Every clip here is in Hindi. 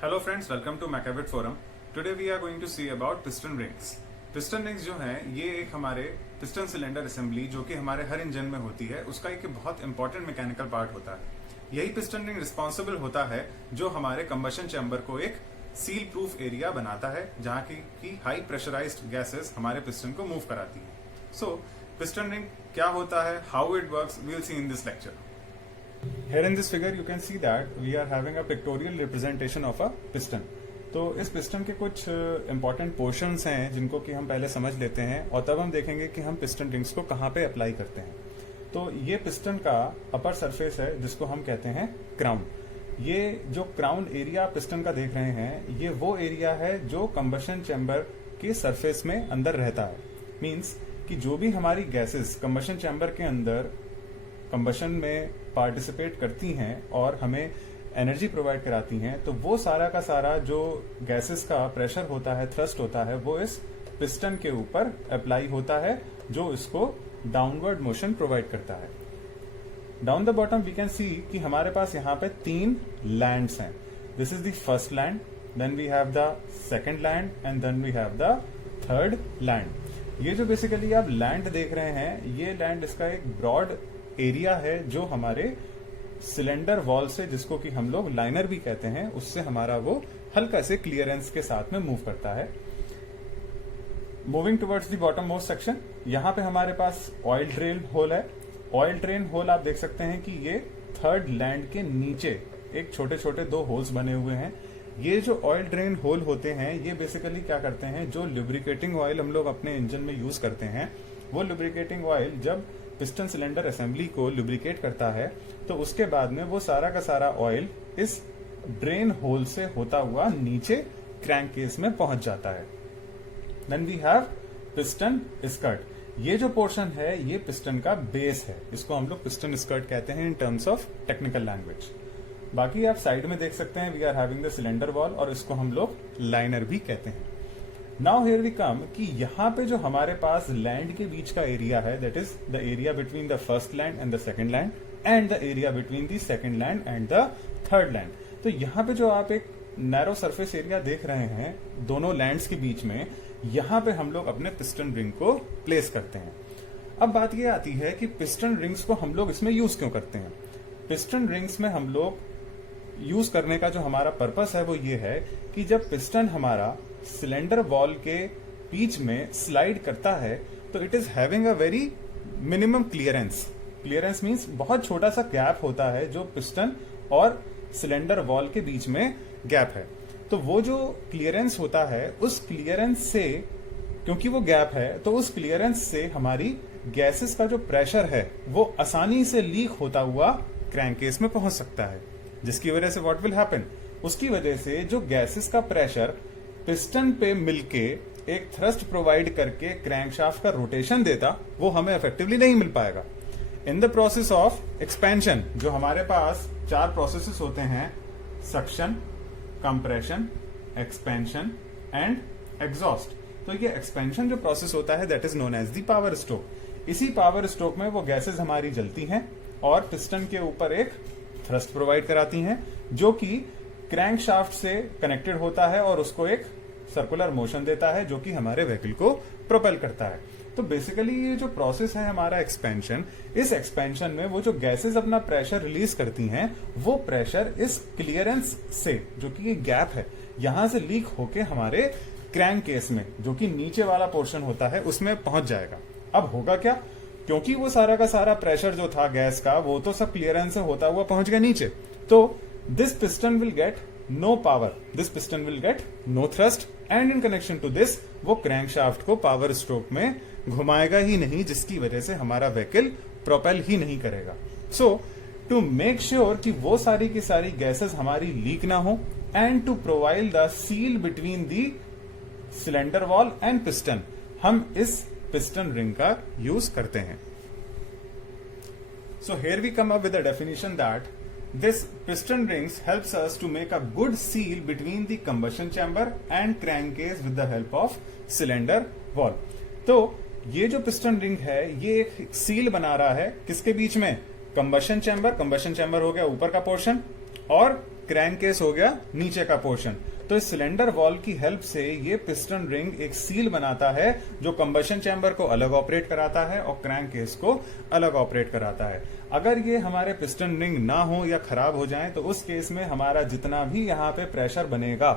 Hello friends, welcome to Macavit Forum. Today we are going to see about piston rings. Piston rings जो हैं ये एक हमारे पिस्टन सिलेंडर असेंबली जो कि हमारे हर इंजन में होती है उसका एक बहुत इंपॉर्टेंट मैकेनिकल पार्ट होता है। यही पिस्टन रिंग रिस्पॉन्सिबल होता है जो हमारे कंबशन चैम्बर को एक सील प्रूफ एरिया बनाता है जहां की हाई प्रेशराइज्ड गैसेस हमारे पिस्टन को मूव कराती है। सो पिस्टन रिंग क्या होता है, how it works, we will see in this lecture. Here in this figure you can see that we are having a pictorial representation of a piston. तो इस पिस्टन के कुछ इंपॉर्टेंट पोर्शंस हैं जिनको कि हम पहले समझ लेते हैं और तब हम देखेंगे कि हम पिस्टन रिंग्स को कहाँ पे अप्लाई करते हैं। तो ये पिस्टन का अपर सरफेस है जिसको हम कहते हैं क्राउन। ये जो क्राउन एरिया पिस्टन का देख रहे हैं ये वो एरिया है जो कंबशन चैम्बर के सरफेस में अंदर रहता है। मीन्स कि जो भी हमारी गैसेस कंबशन चैम्बर के अंदर कंबशन में पार्टिसिपेट करती हैं और हमें एनर्जी प्रोवाइड कराती हैं, तो वो सारा का सारा जो गैसेस का प्रेशर होता है, थ्रस्ट होता है, वो इस पिस्टन के ऊपर अप्लाई होता है जो इसको डाउनवर्ड मोशन प्रोवाइड करता है। Down the bottom we can see कि हमारे पास यहाँ पे 3 लैंड्स हैं। This is the first land, then we have the second land and then we have the third land. ये जो बेसिकली आप लैंड देख रहे हैं ये लैंड इसका एक ब्रॉड एरिया है जो हमारे सिलेंडर वॉल से, जिसको कि हम लोग लाइनर भी कहते हैं, उससे हमारा वो हल्का से क्लियरेंस के साथ में मूव करता है। Moving towards the bottom most section, यहाँ पे हमारे पास ऑयल ड्रेन होल है। ऑयल ड्रेन होल आप देख सकते हैं कि ये थर्ड लैंड के नीचे एक छोटे छोटे 2 होल्स बने हुए हैं। ये जो ऑयल ड्रेन होल होते हैं ये बेसिकली क्या करते हैं, जो लुब्रिकेटिंग ऑयल हम लोग अपने इंजन में यूज करते हैं, वो लुब्रिकेटिंग ऑयल जब पिस्टन सिलेंडर असेंबली को लुब्रिकेट करता है तो उसके बाद में वो सारा का सारा ऑयल इस ड्रेन होल से होता हुआ नीचे क्रैंक केस में पहुंच जाता है। Then we have piston skirt. ये जो पोर्शन है ये पिस्टन का बेस है, इसको हम लोग पिस्टन स्कर्ट कहते हैं in terms of technical language. बाकी आप साइड में देख सकते हैं we are having the cylinder wall और इसको हम लोग लाइनर भी कहते हैं। नाउ हियर वी कम कि यहाँ पे जो हमारे पास लैंड के बीच का एरिया है, that is the area between the first land and the second land and the area between the second land and the third land. तो यहाँ पे जो आप एक नैरो सरफेस एरिया देख रहे हैं दोनों लैंड्स के बीच में, यहाँ पे हम लोग अपने पिस्टन रिंग को प्लेस करते हैं। अब बात ये आती है कि पिस्टन रिंग्स को हम लोग इसमें यूज क्यों करते हैं। पिस्टन रिंग्स में हम लोग यूज करने का जो हमारा पर्पस है वो ये है कि जब पिस्टन हमारा सिलेंडर वॉल के बीच में स्लाइड करता है तो it is having a very minimum clearance. Clearance means बहुत छोटा सा गैप होता है जो पिस्टन और सिलेंडर वॉल के बीच में गैप है। तो वो जो क्लियरेंस होता है उस क्लियरेंस से, क्योंकि वो गैप है तो उस क्लियरेंस से हमारी गैसेस का जो प्रेशर है वो आसानी से लीक होता हुआ क्रैंक केस में पहुंच सकता है, जिसकी वजह से व्हाट विल हैपन, उसकी वजह से जो गैसेस का प्रेशर पिस्टन पे मिलके एक थ्रस्ट प्रोवाइड करके क्रैंकशाफ्ट का रोटेशन देता वो हमें इफेक्टिवली नहीं मिल पाएगा। In the process of expansion जो हमारे पास 4 प्रोसेसेस होते हैं, suction, compression, expansion and exhaust. तो ये एक्सपेंशन जो प्रोसेस होता है that is known as the power stroke. इसी पावर स्ट्रोक में वो गैसेस हमारी जलती हैं और पिस्टन के ऊपर एक थ्रस्ट प्रोवाइड कराती हैं जो कि क्रैंक शाफ्ट से कनेक्टेड होता है और उसको एक सर्कुलर मोशन देता है जो कि हमारे व्हीकल को प्रोपेल करता है। तो बेसिकली ये जो प्रोसेस है हमारा एक्सपेंशन, इस एक्सपेंशन में वो जो गैसेस अपना प्रेशर रिलीज करती हैं वो प्रेशर इस क्लियरेंस से, जो कि ये गैप है, यहां से लीक होके हमारे क्रैंक केस में जो कि नीचे वाला पोर्शन होता है उसमें पहुंच जाएगा। अब होगा क्या, क्योंकि वो सारा का सारा प्रेशर जो था गैस का वो तो सब क्लियरेंस से होता हुआ पहुंच गया नीचे, तो this piston will get no power, this piston will get no thrust and in connection to this वो क्रैंकशाफ्ट को पावर स्ट्रोक में घुमाएगा ही नहीं, जिसकी वजह से हमारा व्हीकल प्रोपेल ही नहीं करेगा। सो टू मेक श्योर कि वो सारी की सारी गैसेस हमारी लीक ना हो and to provide the seal between the cylinder wall and piston, हम इस पिस्टन रिंग का यूज करते हैं। So here we come up with the definition that this piston rings helps us to make a good seal between the combustion chamber and crankcase with the help of cylinder wall। तो ये जो पिस्टन रिंग है ये एक सील बना रहा है किसके बीच में, कंबशन चैम्बर हो गया ऊपर का पोर्शन और क्रैंक केस हो गया नीचे का पोर्शन। तो इस सिलेंडर वॉल्व की हेल्प से ये पिस्टन रिंग एक सील बनाता है जो कंबशन चैम्बर को अलग ऑपरेट कराता है और क्रैंक केस को अलग ऑपरेट कराता है। अगर ये हमारे पिस्टन रिंग ना हो या खराब हो जाए तो उस केस में हमारा जितना भी यहाँ पे प्रेशर बनेगा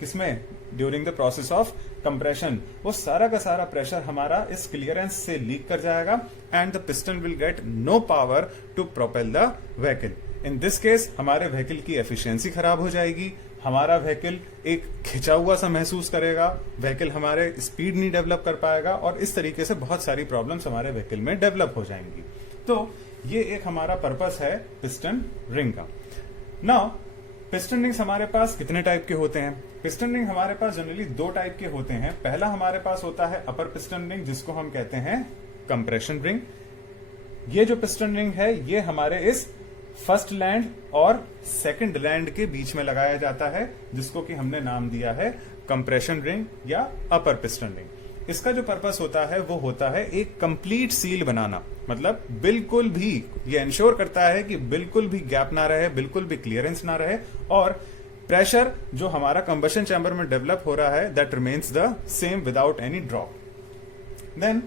किसमें, during the process of compression, वो सारा का सारा प्रेशर हमारा इस क्लियरेंस से लीक कर जाएगा and the piston will get no power to propel the vehicle. In this case हमारे व्हीकल की एफिशिएंसी खराब हो जाएगी, हमारा व्हीकल एक खिंचा हुआ सा महसूस करेगा, व्हीकल हमारे स्पीड नहीं डेवलप कर पाएगा और इस तरीके से बहुत सारी प्रॉब्लम्स हमारे व्हीकल में डेवलप हो जाएंगी। तो ये एक हमारा पर्पस है पिस्टन रिंग का। नाउ पिस्टन रिंग्स हमारे पास कितने टाइप के होते हैं? पिस्टन रिंग हमारे पास जनरली दो टाइप के होते हैं। पहला हमारे पास होता है अपर पिस्टन रिंग जिसको हम कहते हैं कंप्रेशन रिंग। ये जो पिस्टन रिंग है ये हमारे इस फर्स्ट लैंड और सेकंड लैंड के बीच में लगाया जाता है जिसको कि हमने नाम दिया है कंप्रेशन रिंग या अपर पिस्टन रिंग। इसका जो पर्पस होता है वो होता है एक कंप्लीट सील बनाना, मतलब बिल्कुल भी ये इंश्योर करता है कि बिल्कुल भी गैप ना रहे, बिल्कुल भी क्लियरेंस ना रहे और प्रेशर जो हमारा कंबशन चैम्बर में डेवलप हो रहा है that remains the same without any drop. Then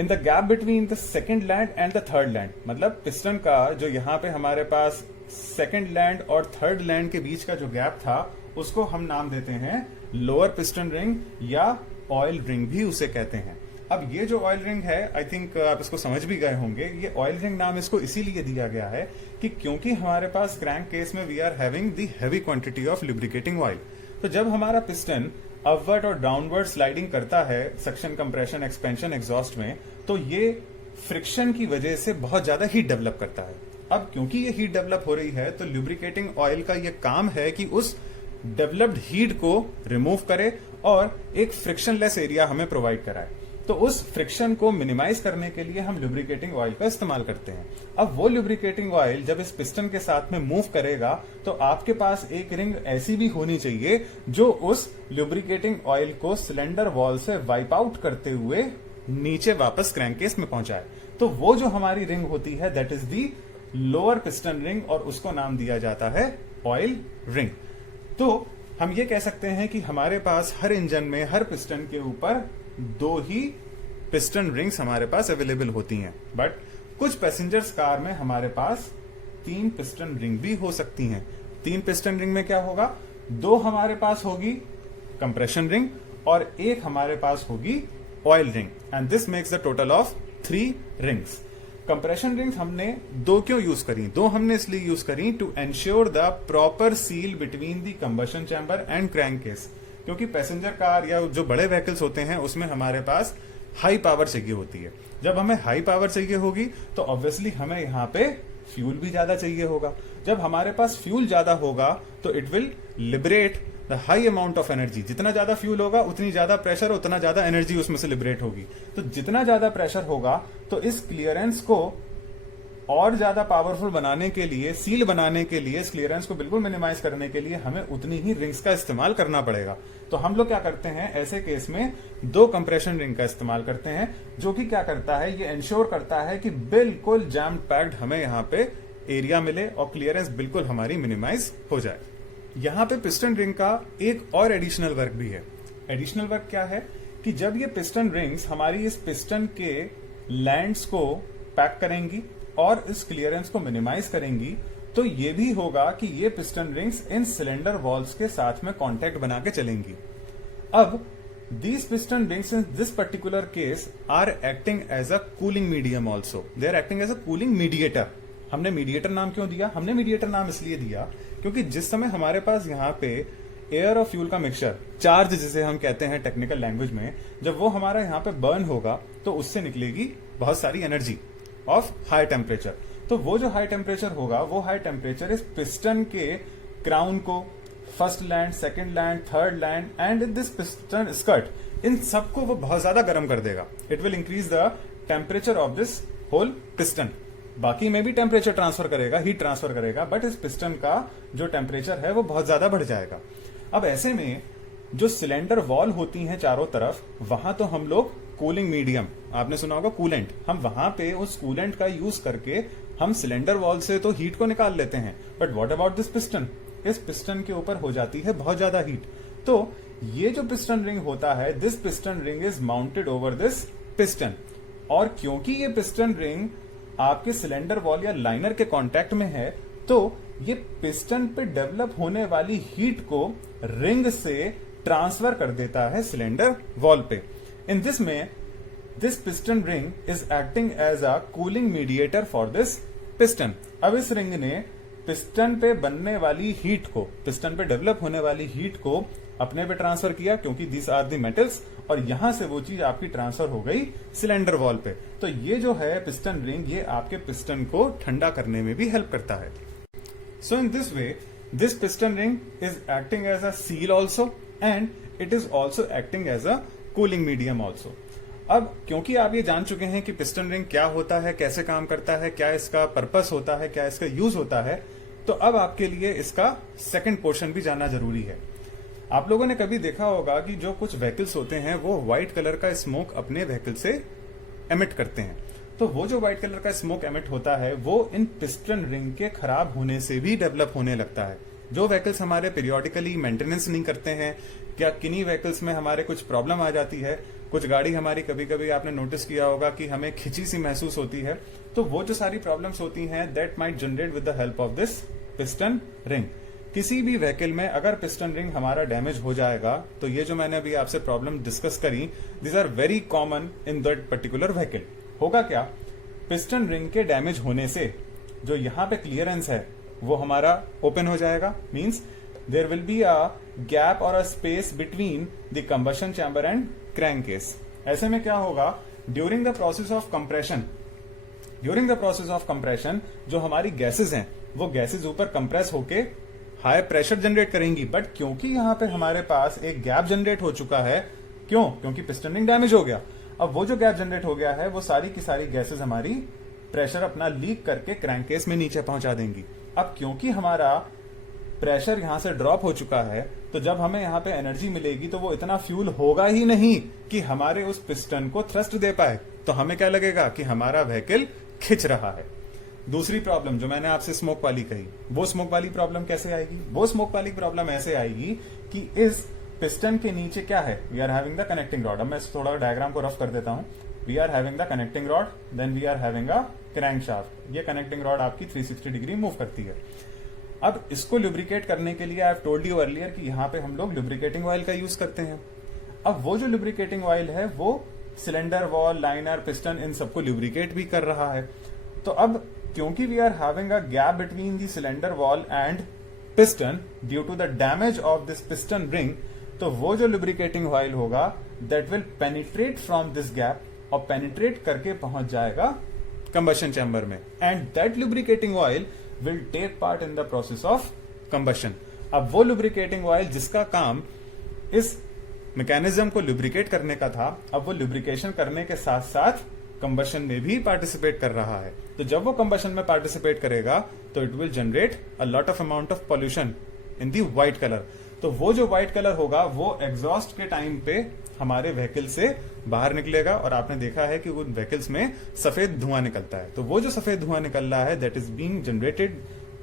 in the gap between the second land and the third land, मतलब पिस्टन का जो यहाँ पे हमारे पास सेकेंड लैंड और थर्ड लैंड के बीच का जो गैप था उसको हम नाम देते हैं लोअर पिस्टन रिंग या ऑयल रिंग भी उसे कहते हैं। अब ये जो ऑयल रिंग है आई थिंक आप इसको समझ भी गए होंगे। ये ऑयल रिंग नाम इसको इसीलिए दिया गया है कि क्योंकि हमारे पास क्रैंक केस में we are having the heavy quantity of lubricating oil. तो जब हमारा पिस्टन अपवर्ड और डाउनवर्ड स्लाइडिंग करता है सक्शन, कंप्रेशन, एक्सपेंशन, एग्जॉस्ट में, तो ये फ्रिक्शन की वजह से बहुत ज्यादा हीट डेवलप करता है। अब क्योंकि ये हीट डेवलप हो रही है तो लुब्रिकेटिंग ऑयल का ये काम है कि उस डेवलप्ड हीट को रिमूव करे और एक फ्रिक्शनलेस एरिया हमें प्रोवाइड कराए। तो उस फ्रिक्शन को मिनिमाइज करने के लिए हम लुब्रिकेटिंग ऑयल का इस्तेमाल करते हैं। अब वो लुब्रिकेटिंग ऑयल जब इस पिस्टन के साथ में मूव करेगा तो आपके पास एक रिंग ऐसी भी होनी चाहिए जो उस लुब्रिकेटिंग ऑयल को सिलेंडर वॉल से वाइप आउट करते हुए नीचे वापस क्रैंककेस में पहुंचाए। तो वो जो हमारी रिंग होती है that is the lower piston ring और उसको नाम दिया जाता है ऑयल रिंग। तो हम ये कह सकते हैं कि हमारे पास हर इंजन में हर पिस्टन के ऊपर दो ही पिस्टन रिंग्स हमारे पास अवेलेबल होती हैं, बट कुछ पैसेंजर्स कार में हमारे पास 3 पिस्टन रिंग भी हो सकती हैं। 3 पिस्टन रिंग में क्या होगा, 2 हमारे पास होगी कंप्रेशन रिंग और 1 हमारे पास होगी oil ring and this makes the total of 3 rings. Compression rings हमने 2 क्यों यूज करी? 2 हमने इसलिए यूज करी to ensure the proper seal between the combustion chamber and crankcase, क्योंकि पैसेंजर कार या जो बड़े व्हीकल्स होते हैं उसमें हमारे पास हाई पावर चाहिए होती है। जब हमें हाई पावर चाहिए होगी तो ऑब्वियसली हमें यहाँ पे फ्यूल भी ज्यादा चाहिए होगा। जब हमारे पास फ्यूल ज्यादा होगा तो it will liberate the high amount of energy. जितना ज्यादा फ्यूल होगा उतनी ज्यादा प्रेशर, उतना ज्यादा एनर्जी उसमें से लिबरेट होगी। तो जितना ज्यादा प्रेशर होगा तो इस क्लियरेंस को और ज्यादा पावरफुल बनाने के लिए, सील बनाने के लिए, इस क्लियरेंस को बिल्कुल मिनिमाइज करने के लिए हमें उतनी ही रिंग्स का इस्तेमाल करना पड़ेगा। तो हम लोग क्या करते हैं, ऐसे केस में 2 कंप्रेशन रिंग का इस्तेमाल करते हैं, जो कि क्या करता है, ये इंश्योर करता है कि बिल्कुल जैम पैक्ड हमें यहाँ पे एरिया मिले और क्लियरेंस बिल्कुल हमारी मिनिमाइज हो जाए। यहाँ पे पिस्टन रिंग का एक और एडिशनल वर्क भी है। एडिशनल वर्क क्या है कि जब ये पिस्टन रिंग्स हमारी इस पिस्टन के लैंड्स को पैक करेंगी और इस क्लियरेंस को मिनिमाइज करेंगी, तो ये भी होगा कि ये पिस्टन रिंग्स इन सिलेंडर वॉल्स के साथ में कांटेक्ट बना के चलेंगी। अब these piston rings in this particular case are acting as a cooling medium also. They are acting as a cooling mediator. हमने मीडिएटर नाम क्यों दिया? हमने मीडिएटर नाम इसलिए दिया क्योंकि जिस समय हमारे पास यहाँ पे एयर और फ्यूल का मिक्सचर, चार्ज जिसे हम कहते हैं टेक्निकल लैंग्वेज में, जब वो हमारा यहाँ पे बर्न होगा तो उससे निकलेगी बहुत सारी एनर्जी ऑफ हाई टेम्परेचर। तो वो जो हाई टेम्परेचर होगा, वो हाई टेम्परेचर इस पिस्टन के क्राउन को, first land, second land, third land and this piston skirt, इन सबको वो बहुत ज्यादा गर्म कर देगा। It will increase the temperature of this whole piston. बाकी में भी टेम्परेचर ट्रांसफर करेगा, हीट ट्रांसफर करेगा, बट इस पिस्टन का जो टेम्परेचर है वो बहुत ज्यादा बढ़ जाएगा। अब ऐसे में जो सिलेंडर वॉल होती हैं चारों तरफ, वहां तो हम लोग कूलिंग मीडियम, आपने सुना होगा कूलेंट, हम वहां पे उस कूलेंट का यूज करके हम सिलेंडर वॉल से तो हीट को निकाल लेते हैं, but what about this piston? इस पिस्टन के ऊपर हो जाती है बहुत ज्यादा हीट। तो ये जो पिस्टन रिंग होता है, this piston ring is mounted over this piston, और क्योंकि ये पिस्टन रिंग आपके सिलेंडर वॉल या लाइनर के कांटेक्ट में है, तो ये पिस्टन पे डेवलप होने वाली हीट को रिंग से ट्रांसफर कर देता है सिलेंडर वॉल पे। इन दिस में this piston ring is acting as a cooling mediator for this piston. अब इस रिंग ने पिस्टन पे बनने वाली हीट को, पिस्टन पे डेवलप होने वाली हीट को अपने पे ट्रांसफर किया, क्योंकि दिस आर दी मेटल्स, और यहां से वो चीज आपकी ट्रांसफर हो गई सिलेंडर वॉल पे। तो ये जो है पिस्टन रिंग, ये आपके पिस्टन को ठंडा करने में भी हेल्प करता है। So in this way this piston ring is acting as a seal also, and it is also acting as a cooling medium also. अब क्योंकि आप ये जान चुके हैं कि पिस्टन रिंग क्या होता है, कैसे काम करता है, क्या इसका पर्पस होता है, क्या इसका यूज होता है, तो अब आपके लिए इसका सेकंड पोर्शन भी जानना जरूरी है। आप लोगों ने कभी देखा होगा कि जो कुछ व्हीकल्स होते हैं वो व्हाइट कलर का स्मोक अपने व्हीकल से एमिट करते हैं। तो वो जो व्हाइट कलर का स्मोक एमिट होता है वो इन पिस्टन रिंग के खराब होने से भी डेवलप होने लगता है। जो व्हीकल्स हमारे पीरियोडिकली मेंटेनेंस नहीं करते हैं, क्या किन्हीं व्हीकल्स में हमारे कुछ प्रॉब्लम आ जाती है, कुछ गाड़ी हमारी कभी कभी आपने नोटिस किया होगा कि हमें खिंची सी महसूस होती है, तो वो जो सारी प्रॉब्लम्स होती हैं that might generate with the help of this piston ring. किसी भी व्हीकल में अगर पिस्टन रिंग हमारा डैमेज हो जाएगा, तो ये जो मैंने अभी आपसे प्रॉब्लम डिस्कस करी, this are very common in that particular vehicle. होगा क्या, पिस्टन रिंग के डैमेज होने से जो यहाँ पे क्लियरेंस है वो हमारा ओपन हो जाएगा, means there will be a gap और a space between the combustion chamber and crankcase. ऐसे में क्या होगा, during the process of compression जो हमारी गैसेज हैं वो गैसेज ऊपर कंप्रेस होके हाई प्रेशर जनरेट करेंगी, बट क्योंकि यहाँ पे हमारे पास एक गैप जनरेट हो चुका है, क्योंकि पिस्टन रिंग डैमेज हो गया। अब वो जो गैप जनरेट हो गया है वो सारी की सारी गैसेज हमारी प्रेशर अपना लीक करके क्रैंककेस में नीचे पहुंचा देंगी। अब क्योंकि हमारा प्रेशर यहां से ड्रॉप हो चुका है, तो जब हमें यहाँ पे एनर्जी मिलेगी तो वो इतना फ्यूल होगा ही नहीं कि हमारे उस पिस्टन को थ्रस्ट दे पाए। तो हमें क्या लगेगा कि हमारा व्हीकल खिंच रहा है। दूसरी प्रॉब्लम जो मैंने आपसे स्मोक वाली कही, वो स्मोक वाली प्रॉब्लम कैसे आएगी? वो स्मोक वाली प्रॉब्लम ऐसे आएगी कि इस पिस्टन के नीचे क्या है, we are having the connecting rod. अब मैं थोड़ा डायग्राम को रफ कर देता हूं। We are having the connecting rod, then we are having a crankshaft. ये कनेक्टिंग रॉड आपकी 360 डिग्री मूव करती है। अब इसको लुब्रिकेट करने के लिए I have told you earlier कि यहाँ पे हम लोग लुब्रिकेटिंग ऑयल का यूज करते हैं। अब वो जो लुब्रिकेटिंग ऑयल है वो सिलेंडर वॉल, लाइनर, पिस्टन, इन सबको लुब्रिकेट भी कर रहा है। तो अब क्योंकि we are having a gap between the cylinder wall and piston due to the damage of this piston ring, तो वो जो लुब्रिकेटिंग ऑयल होगा that will penetrate from this gap, और पेनिट्रेट करके पहुंच जाएगा कंबशन चैम्बर में, and that lubricating oil will take part in the process of combustion. अब वो लुब्रिकेटिंग ऑयल जिसका काम इस मैकेनिज्म को लुब्रिकेट करने का था, अब वो लुब्रिकेशन करने के साथ साथ कंबशन में भी पार्टिसिपेट कर रहा है। तो जब वो कंबशन में पार्टिसिपेट करेगा तो it will generate a lot of amount of pollution in the white colour. तो वो जो व्हाइट कलर होगा वो एग्जॉस्ट के टाइम पे हमारे व्हीकल से बाहर निकलेगा, और आपने देखा है कि उन व्हीकल्स में सफेद धुआं निकलता है। तो वो जो सफेद धुआं निकल रहा है that is being generated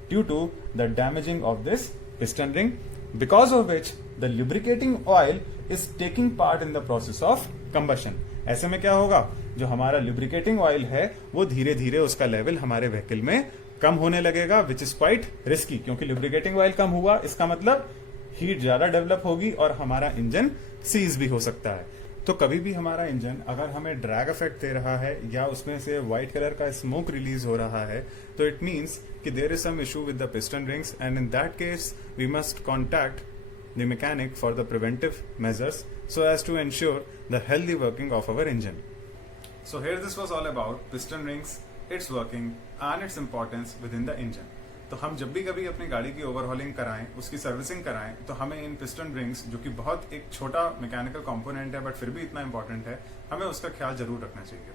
due to the damaging of this piston ring, because of which the lubricating oil is taking part in the process of combustion. ऐसे में क्या होगा, जो हमारा लुब्रिकेटिंग ऑयल है वो धीरे धीरे उसका लेवल हमारे व्हीकल में कम होने लगेगा, विच इज क्वाइट रिस्की। क्योंकि लुब्रिकेटिंग ऑयल कम हुआ, इसका मतलब हीट ज्यादा डेवलप होगी और हमारा इंजन सीज भी हो सकता है। तो कभी भी हमारा इंजन अगर हमें ड्रैग इफेक्ट दे रहा है या उसमें से व्हाइट कलर का स्मोक रिलीज हो रहा है, तो इट मीन्स कि there is some issue with the piston rings, and in that case we must contact the mechanic for the preventive measures so as to ensure the healthy working of our engine. So here this was all about piston rings, its working and its importance within the engine. तो हम जब भी कभी अपनी गाड़ी की ओवरहॉलिंग कराएं, उसकी सर्विसिंग कराएं, तो हमें इन पिस्टन रिंग्स, जो कि बहुत एक छोटा मैकेनिकल कंपोनेंट है बट फिर भी इतना इंपॉर्टेंट है, हमें उसका ख्याल जरूर रखना चाहिए।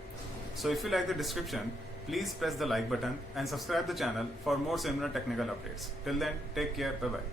So if you like the description, please press the like button and subscribe the channel for more similar technical updates. Till then, take care, bye bye.